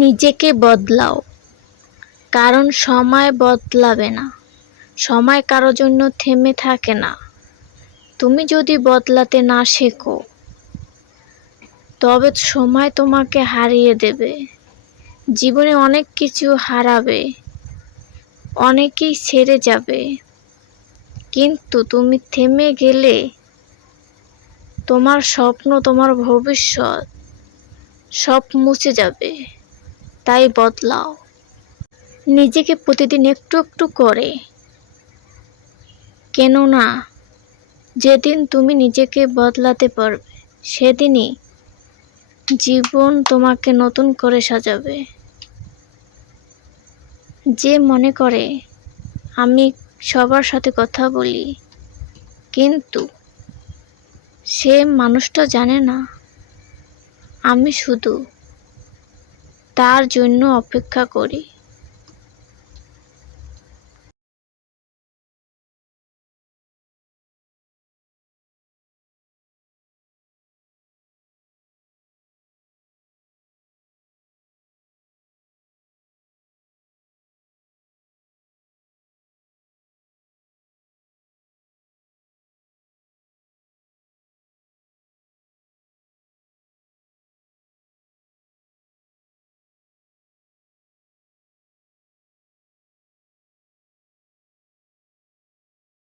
নিজেকে বদলাও, কারণ সময় বদলাবে না। সময় কারো জন্য থেমে থাকে না। তুমি যদি বদলাতে না শেখো, তবে সময় তোমাকে হারিয়ে দেবে। জীবনে অনেক কিছু হারাবে, অনেকেই ছেড়ে যাবে, কিন্তু তুমি থেমে গেলে তোমার স্বপ্ন, তোমার ভবিষ্যৎ সব মুছে যাবে। তাই বদলাও নিজেকে প্রতিদিন একটু একটু করে। কেননা যেদিন তুমি নিজেকে বদলাতে পারবে, সেদিনই জীবন তোমাকে নতুন করে সাজাবে। যে মনে করে আমি সবার সাথে কথা বলি, কিন্তু সে মানুষটা জানে না আমি শুধু তার জন্য অপেক্ষা করি।